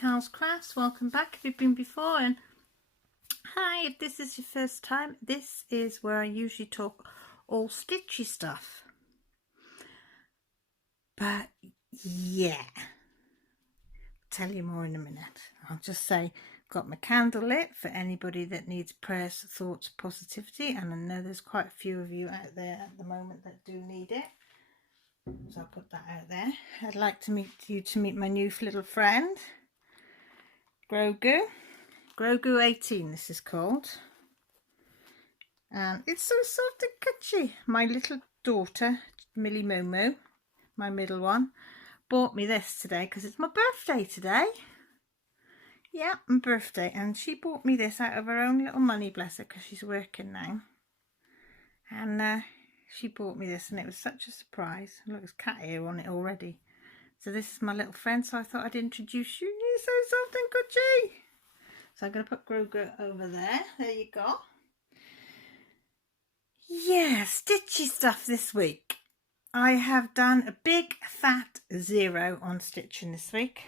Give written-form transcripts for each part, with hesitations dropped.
Carl's Crafts. Welcome back if you've been before, and hi if this is your first time. This is where I usually talk all stitchy stuff, but yeah, tell you more in a minute. I'll just say got my candle lit for anybody that needs prayers, thoughts, positivity, and I know there's quite a few of you out there at the moment that do need it, so I'll put that out there. I'd like to meet my new little friend Grogu 18 this is called, and it's so soft and cutchy. My little daughter Millie Momo, my middle one, bought me this today because it's my birthday today. Yeah, my birthday, and she bought me this out of her own little money, bless her, because she's working now, and she bought me this and it was such a surprise. Look, there's cat hair on it already. So this is my little friend, so I thought I'd introduce you. You're so soft and cutchy. So I'm going to put Grogu over there. There you go. Yeah, stitchy stuff this week. I have done a big fat 0 on stitching this week.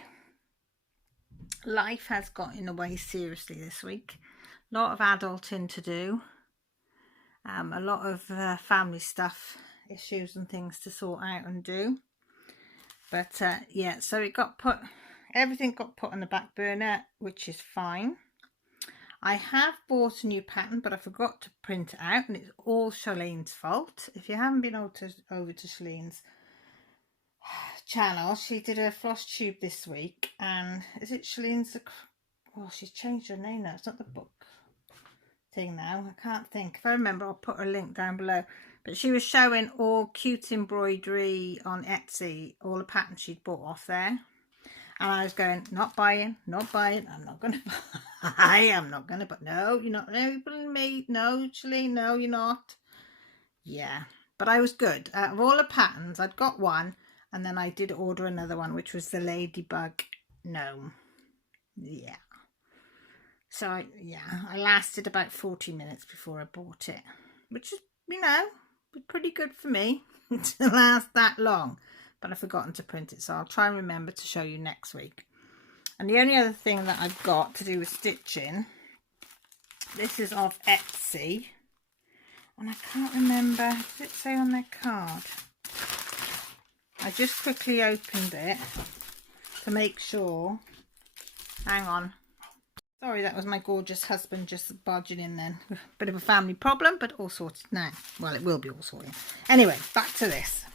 Life has got in the way seriously this week. A lot of adulting to do. A lot of family stuff, issues and things to sort out and do. But yeah, so everything got put on the back burner, which is fine. I have bought a new pattern, but I forgot to print it out, and it's all Charlene's fault. If you haven't been over to Charlene's channel, she did a Flosstube this week, and is it Charlene's? Well, she's changed her name now. It's not the book thing now. I can't think. If I remember, I'll put a link down below. But she was showing all cute embroidery on Etsy, all the patterns she'd bought off there. And I was going, not buying, I'm not going to buy, I'm not going to buy. No, you're not enabling me. No, Charlene, no, you're not. Yeah, but I was good. Out of all the patterns, I'd got one, and then I did order another one, which was the Ladybug Gnome. Yeah. So, I lasted about 40 minutes before I bought it, which is, pretty good for me to last that long. But I've forgotten to print it, so I'll try and remember to show you next week. And the only other thing that I've got to do with stitching, this is off Etsy, and I can't remember, does it say on their card? I just quickly opened it to make sure. Hang on. Sorry, that was my gorgeous husband just barging in then. Bit of a family problem, but all sorted now. Well, it will be all sorted. Anyway, back to this.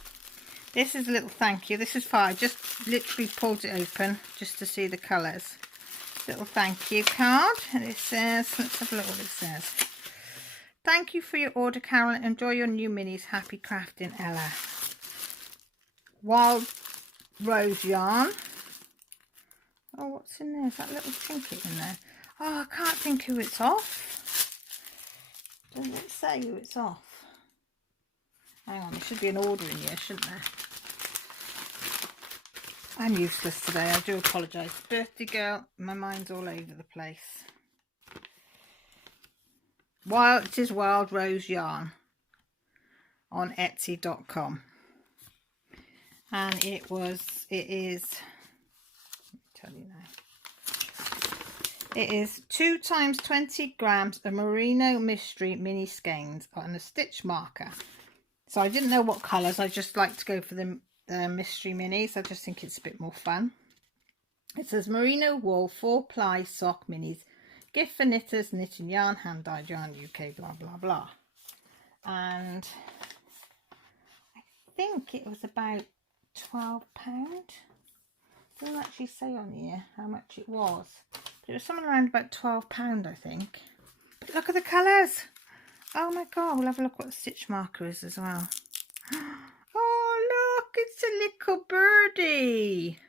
This is a little thank you. This is fine. I just literally pulled it open just to see the colours. Little thank you card. And it says, let's have a look what it says. Thank you for your order, Carol. Enjoy your new minis. Happy crafting, Ella. Wild rose yarn. Oh, what's in there? Is that little trinket in there? Oh, I can't think who it's off. Doesn't it say who it's off? Hang on, there should be an order in here, shouldn't there? I'm useless today, I do apologise. Birthday girl, my mind's all over the place. It is Wild Rose Yarn on Etsy.com. And it is, let me tell you now. It is 2 times 20 grams of Merino Mystery mini skeins on a stitch marker. So I didn't know what colours. I just like to go for the mystery minis. I just think it's a bit more fun. It says Merino wool 4-ply sock minis. Gift for knitters, knitting yarn, hand-dyed yarn, UK, blah, blah, blah. And I think it was about £12. Doesn't actually say on here how much it was. But it was somewhere around about £12, I think. But look at the colours. Oh my god, we'll have a look what the stitch marker is as well. Oh look, it's a little birdie.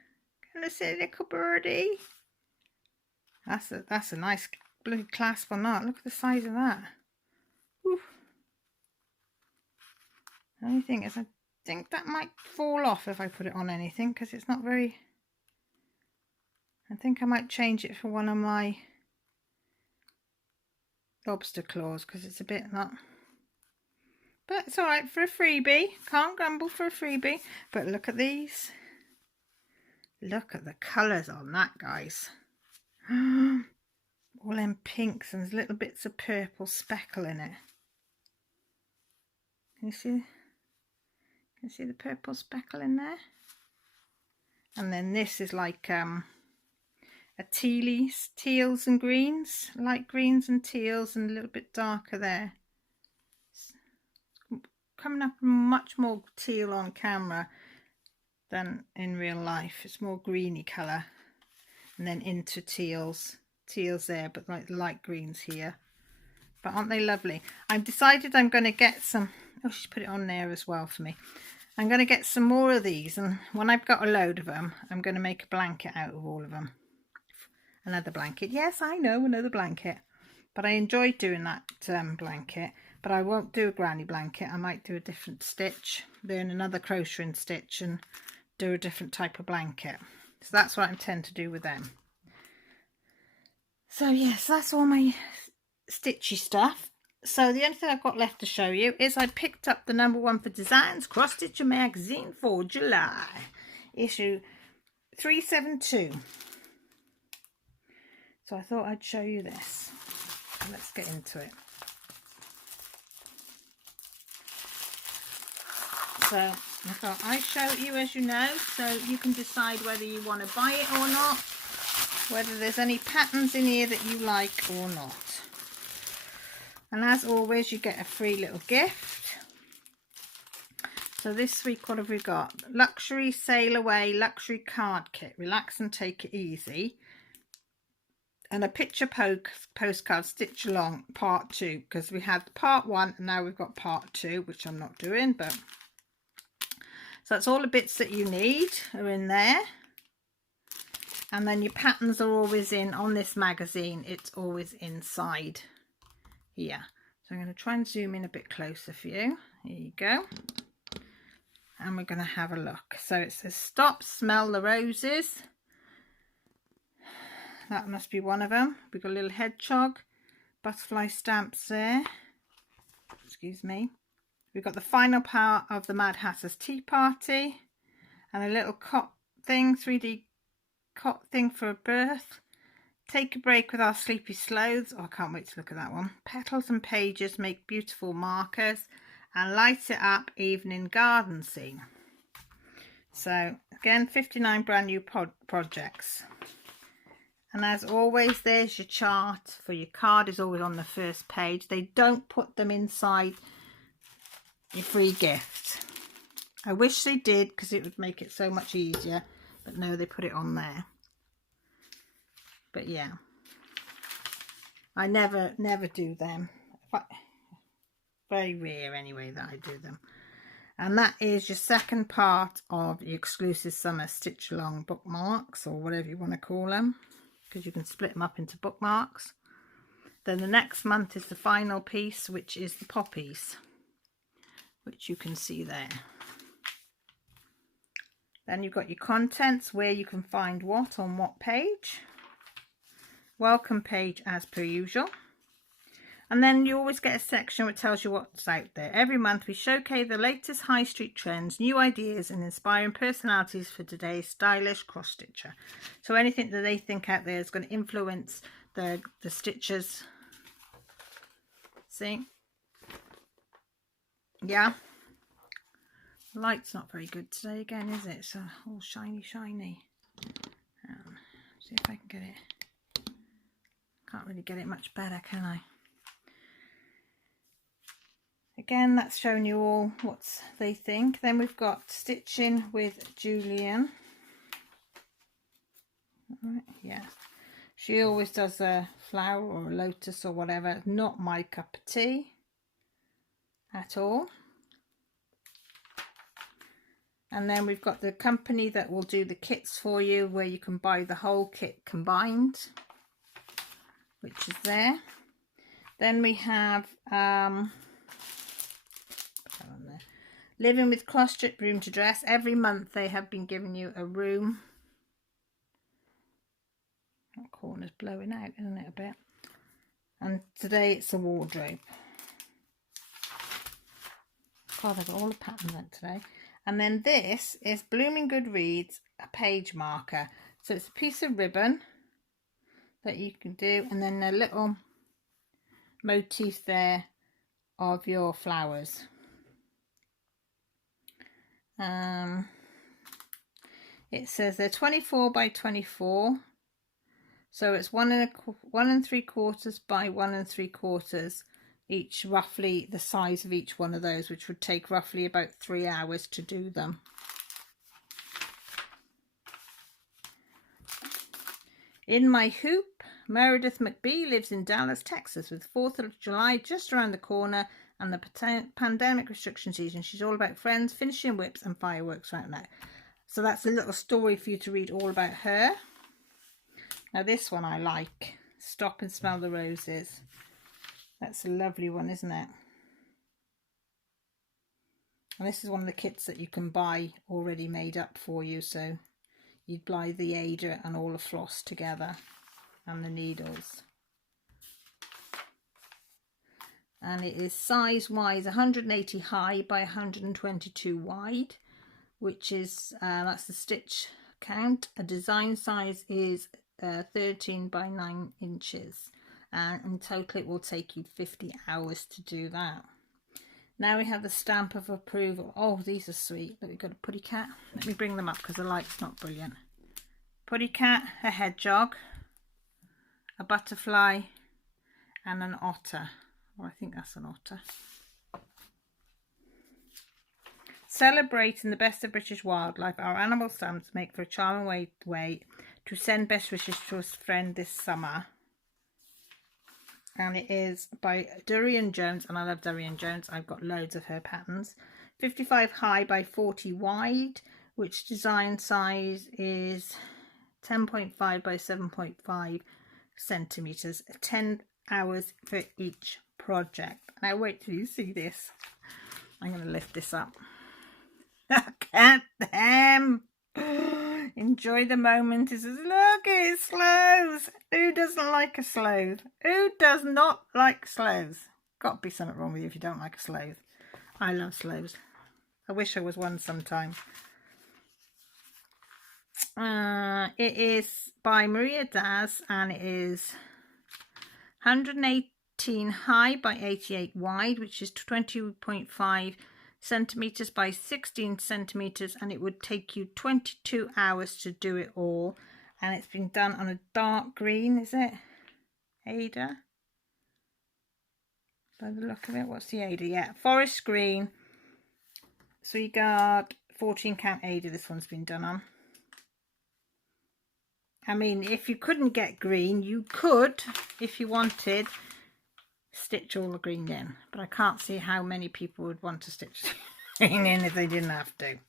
Can I say little birdie? That's a nice blue clasp on that. Look at the size of that. Whew. The only thing is I think that might fall off if I put it on anything, because it's not very... I think I might change it for one of my lobster claws, because it's a bit not, but it's all right for a freebie. Can't grumble for a freebie. But look at these, Look at the colours on that, guys. All them pinks and there's little bits of purple speckle in it. Can you see the purple speckle in there? And then this is like a teals and greens, light greens and teals, and a little bit darker there. It's coming up much more teal on camera than in real life. It's more greeny colour, and then into teals there, but like light greens here. But aren't they lovely? I've decided I'm going to get some. Oh, she's put it on there as well for me. I'm going to get some more of these, and when I've got a load of them, I'm going to make a blanket out of all of them. Another blanket. Yes, I know, another blanket. But I enjoyed doing that blanket. But I won't do a granny blanket. I might do a different stitch, learn another crocheting stitch and do a different type of blanket. So that's what I intend to do with them. So yes, that's all my stitchy stuff. So the only thing I've got left to show you is I picked up the #1 for Designs Cross Stitcher magazine for July, issue 372. So I thought I'd show you this. Let's get into it. So I thought I'd show you, as you know, so you can decide whether you want to buy it or not, whether there's any patterns in here that you like or not. And as always, you get a free little gift. So this week, what have we got? Luxury Sail Away Luxury Card Kit. Relax and take it easy. And a picture postcard stitch along part 2, because we had part 1 and now we've got part 2, which I'm not doing, but so that's all the bits that you need are in there. And then your patterns are always in on this magazine. It's always inside here. So I'm going to try and zoom in a bit closer for you. Here you go. And we're going to have a look. So it says stop, smell the roses. That must be one of them. We've got a little hedgehog, butterfly stamps there. Excuse me. We've got the final part of the Mad Hatter's Tea Party, and a little cot thing, 3D cot thing for a birth. Take a break with our sleepy sloths. Oh, I can't wait to look at that one. Petals and pages make beautiful markers, and light it up evening garden scene. So again, 59 brand new projects. And as always, there's your chart for your card. Is always on the first page. They don't put them inside your free gift. I wish they did, because it would make it so much easier. But no, they put it on there. But yeah, I never do them. Very rare anyway that I do them. And that is your second part of your exclusive summer stitch along bookmarks, or whatever you want to call them, because you can split them up into bookmarks. Then the next month is the final piece, which is the poppies, which you can see there. Then you've got your contents, where you can find what on what page. Welcome page as per usual. And then you always get a section which tells you what's out there. Every month we showcase the latest high street trends, new ideas and inspiring personalities for today's stylish cross stitcher. So anything that they think out there is going to influence the stitchers. See? Yeah. The light's not very good today again, is it? It's all shiny. See if I can get it. Can't really get it much better, can I? Again, that's showing you all what they think. Then we've got Stitching with Julian. Yeah, she always does a flower or a lotus or whatever. Not my cup of tea at all. And then we've got the company that will do the kits for you, where you can buy the whole kit combined, which is there. Then we have Living with Cross Stitch Room to Dress. Every month they have been giving you a room. That corner's blowing out, isn't it, a bit? And today it's a wardrobe. God, I've got all the patterns out today. And then this is Blooming Good Reads a page marker. So it's a piece of ribbon that you can do, and then a little motif there of your flowers. It says they're 24 by 24, so it's 1 3/4 by 1 3/4, each roughly the size of each one of those, which would take roughly about 3 hours to do them. In my hoop, Meredith McBee lives in Dallas, Texas, with 4th of July just around the corner and the pandemic restriction season. She's all about friends, finishing whips and fireworks right now. So that's a little story for you to read all about her. Now this one I like. Stop and Smell the Roses. That's a lovely one, isn't it? And this is one of the kits that you can buy already made up for you. So you'd buy the Ada and all the floss together and the needles. And it is size wise 180 high by 122 wide, which is that's the stitch count. A design size is 13 by 9 inches, and in total it will take you 50 hours to do that. Now we have the stamp of approval. Oh, these are sweet. Look, we've got a putty cat. Let me bring them up because the light's not brilliant. Putty cat, a hedgehog, a butterfly, and an otter. Well, I think that's an otter. Celebrating the best of British wildlife, our animal stamps make for a charming way to send best wishes to a friend this summer. And it is by Durian Jones, and I love Durian Jones. I've got loads of her patterns. 55 high by 40 wide, which design size is 10.5 by 7.5 centimeters. 10 hours for each project. Now wait till you see this. I'm going to lift this up. Look at them. Enjoy the moment. It says, look, it's sloths. Who doesn't like a sloth? Who does not like sloths? Got to be something wrong with you if you don't like a sloth. I love sloths. I wish I was one sometime. It is by Maria Daz, and it is 118 high by 88 wide, which is 20.5 centimeters by 16 centimeters, and it would take you 22 hours to do it all. And it's been done on a dark green, is it? Ada? By the look of it, what's the Ada? Yeah, forest green. So you got 14 count Ada this one's been done on. I mean, if you couldn't get green, you could, if you wanted, stitch all the green in. But I can't see how many people would want to stitch green in if they didn't have to.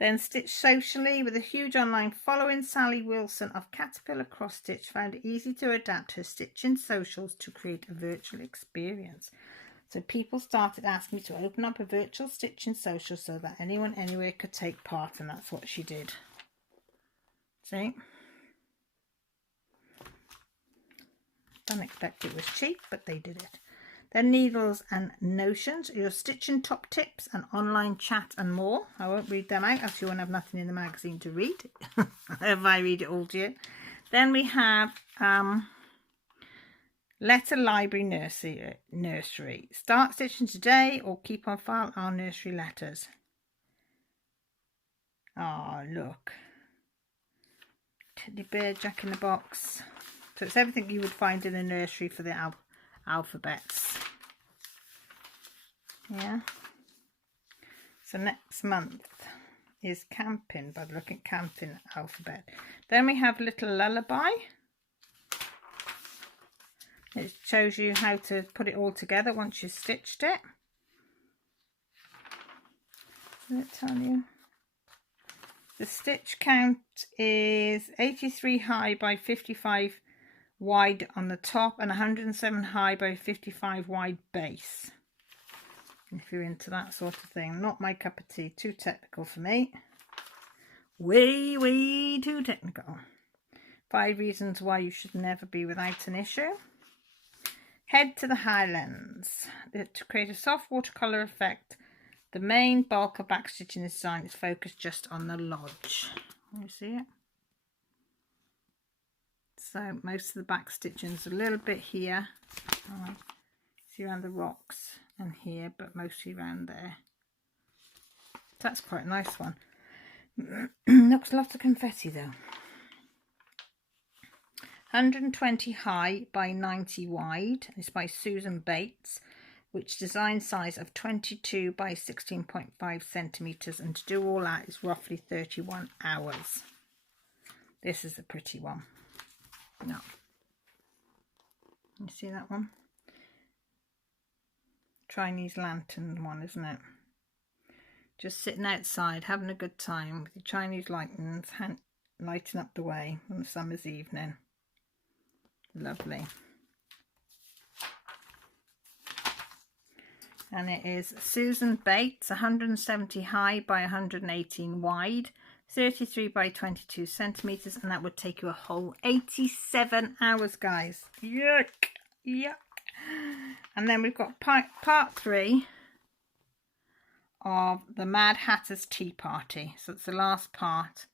Then Stitch Socially, with a huge online following, Sally Wilson of Caterpillar Cross Stitch found it easy to adapt her stitching socials to create a virtual experience. So people started asking me to open up a virtual stitching social so that anyone anywhere could take part, and that's what she did. See? Don't expect it was cheap, but they did it. Then Needles and Notions, your stitching top tips and online chat and more. I won't read them out as you won't have nothing in the magazine to read if I read it all to you. Then we have Letter Library Nursery. Start stitching today or keep on file our nursery letters. Oh, look. Teddy bear, Jack in the Box. So it's everything you would find in a nursery for the alphabets. Yeah. So next month is camping, by looking at camping alphabet. Then we have Little Lullaby. It shows you how to put it all together once you've stitched it. Does it tell you? The stitch count is 83 high by 55 wide on the top and 107 high by 55 wide base, if you're into that sort of thing. Not my cup of tea, too technical for me, way too technical. 5 reasons why you should never be without an issue. Head to the Highlands. To create a soft watercolour effect, the main bulk of backstitching this design is focused just on the lodge. You see it? So most of the back stitching is a little bit here. See around the rocks and here, but mostly around there. That's quite a nice one. Looks lots of confetti though. 120 high by 90 wide. It's by Susan Bates, which design size of 22 by 16.5 centimeters, and to do all that is roughly 31 hours. This is a pretty one. No, you see that one? Chinese lantern one, isn't it? Just sitting outside having a good time with the Chinese lanterns, lighting up the way on a summer's evening. Lovely. And it is Susan Bates, 170 high by 118 wide, 33 by 22 centimeters, and that would take you a whole 87 hours, guys. Yuck, yuck. And then we've got part 3 of the Mad Hatter's Tea Party. So it's the last part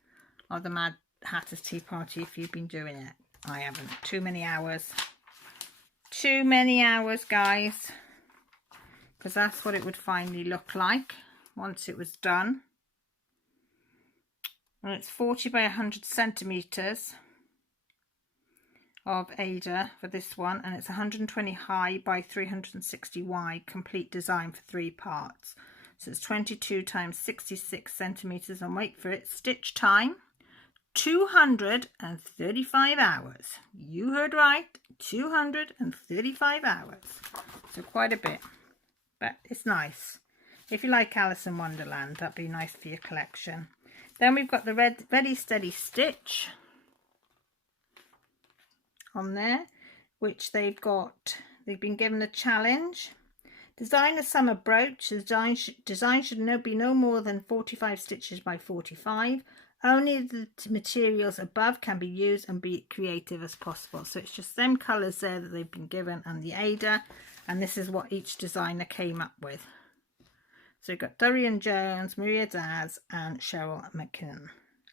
of the Mad Hatter's Tea Party if you've been doing it. I haven't. Too many hours. Too many hours, guys. Because that's what it would finally look like once it was done. And it's 40 by 100 centimeters of Ada for this one, and it's 120 high by 360 wide, complete design for 3 parts. So it's 22 times 66 centimeters, and wait for it, stitch time 235 hours. You heard right, 235 hours. So quite a bit, but it's nice. If you like Alice in Wonderland, that'd be nice for your collection. Then we've got the Ready Steady Stitch on there, which they've been given a challenge. Design a summer brooch. Design should be no more than 45 stitches by 45. Only the materials above can be used, and be creative as possible. So it's just them colours there that they've been given, and the Ada, and this is what each designer came up with. So you've got Dorian Jones, Maria Daz and Cheryl McKinnon.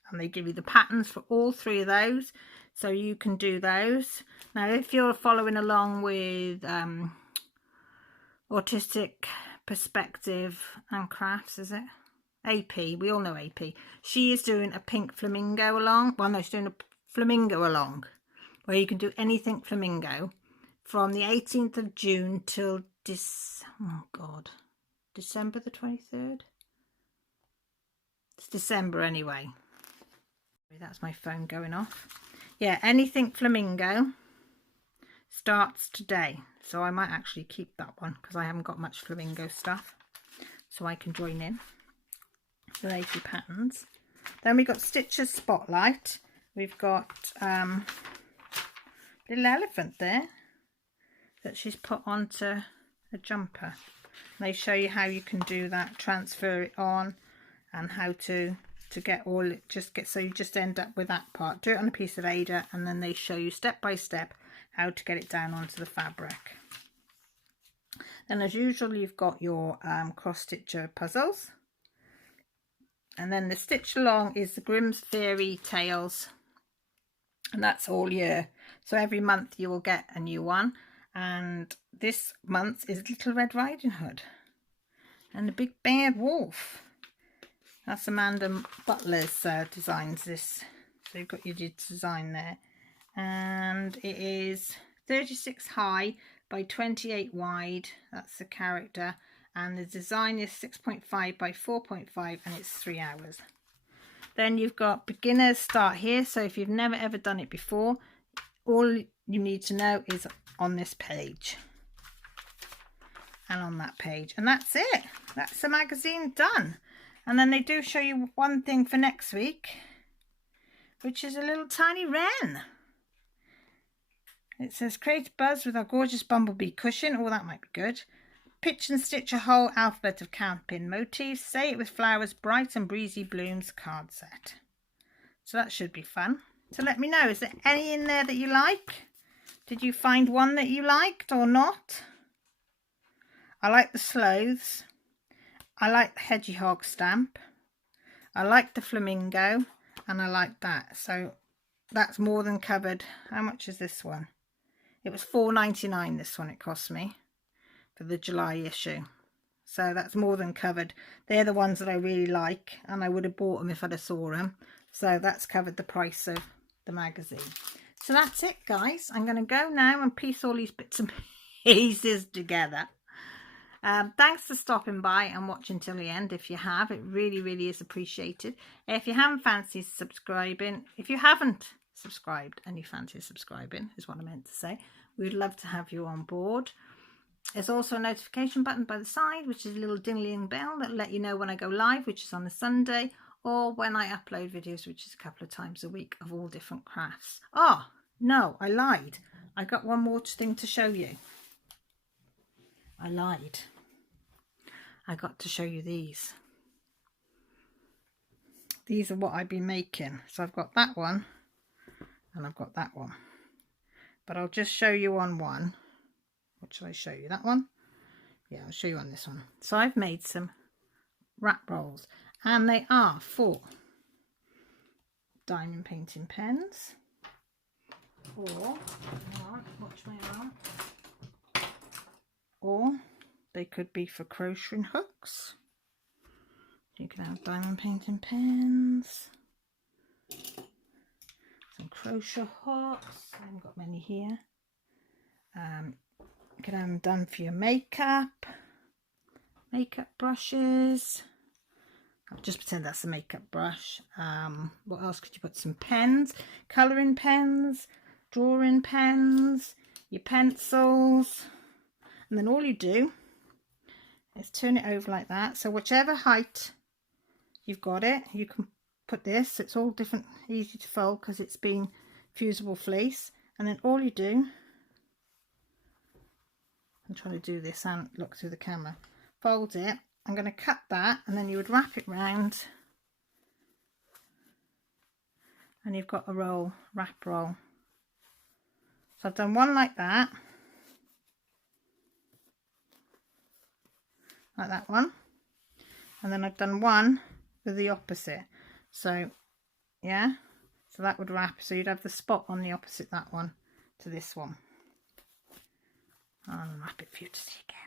And they give you the patterns for all 3 of those. So you can do those. Now if you're following along with Autistic Perspective and Crafts, is it? AP, we all know AP. She is doing a pink flamingo along. Well, no, she's doing a flamingo along, where you can do anything flamingo from the 18th of June till December the 23rd? It's December anyway. That's my phone going off. Yeah, anything flamingo starts today. So I might actually keep that one because I haven't got much flamingo stuff. So I can join in the lacy patterns. Then we've got Stitcher's Spotlight. We've got little elephant there that she's put onto a jumper. They show you how you can do that, transfer it on, and how to get all it, so you just end up with that part. Do it on a piece of Ada, and then they show you step by step how to get it down onto the fabric. Then as usual, you've got your cross stitcher puzzles, and then the stitch along is the Grimm's Fairy Tales, and that's all year. So every month you will get a new one. And this month is Little Red Riding Hood and the Big Bad Wolf. That's Amanda Butler's designs this. So you've got your design there. And it is 36 high by 28 wide. That's the character. And the design is 6.5 by 4.5, and it's 3 hours. Then you've got beginners start here. So if you've never ever done it before, all you need to know is on this page and on that page, and that's it. That's the magazine done. And then they do show you one thing for next week, which is a little tiny wren. It says create a buzz with our gorgeous bumblebee cushion. Oh, that might be good. Pitch and stitch a whole alphabet of camping motifs. Say it with flowers, bright and breezy blooms card set. So that should be fun. So let me know, is there any in there that you like? Did you find one that you liked or not? I like the sloths. I like the hedgehog stamp. I like the flamingo. and I like that. So that's more than covered. How much is this one? It was $4.99 this one it cost me for the July issue. So that's more than covered. They're the ones that I really like, and I would have bought them if I'd have saw them. So that's covered the price of the magazine. So that's it, guys. I'm going to go now and piece all these bits and pieces together. Thanks for stopping by and watching till the end. If you have, it really is appreciated. If you haven't fancied subscribing, if you haven't subscribed and you fancy subscribing, is what I meant to say, we'd love to have you on board. There's also a notification button by the side, which is a little ding-a-ling bell that'll let you know when I go live, which is on a Sunday, or when I upload videos, which is a couple of times a week, of all different crafts. Oh, no, I lied. I got one more thing to show you. I lied. I got to show you these. These are what I've been making. So I've got that one and I've got that one. But I'll just show you on one. What shall I show you? That one? Yeah, I'll show you on this one. So I've made some wrap rolls, and they are for diamond painting pens, or, watch my arm, or they could be for crocheting hooks. You can have diamond painting pens, some crochet hooks. I haven't got many here. You can have them done for your makeup brushes. I'll just pretend that's a makeup brush. What else could you put? Some pens, colouring pens, drawing pens, your pencils, and then all you do is turn it over like that. So whichever height you've got it, you can put this. It's all different, easy to fold because it's been fusible fleece. And then all you do, I'm trying to do this and look through the camera, fold it. I'm going to cut that, and then you would wrap it round, and you've got a roll, wrap roll. So I've done one like that, like that one, and then I've done one with the opposite. So yeah, so that would wrap, so you'd have the spot on the opposite, that one to this one. I'll unwrap it for you to see again.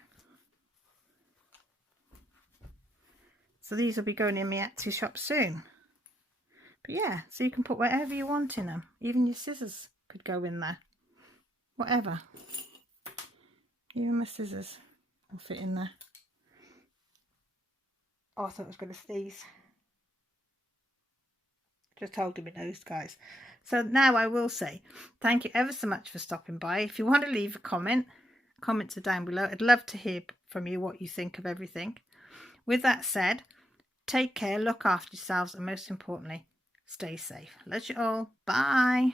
So these will be going in my Etsy shop soon. But yeah, so you can put whatever you want in them. Even your scissors could go in there. Whatever. Even my scissors will fit in there. Oh, I thought I was going to sneeze. Just holding my nose, guys. So now I will say thank you ever so much for stopping by. If you want to leave a comment, comments are down below. I'd love to hear from you what you think of everything. With that said, take care, look after yourselves, and most importantly, stay safe. Love you all. Bye.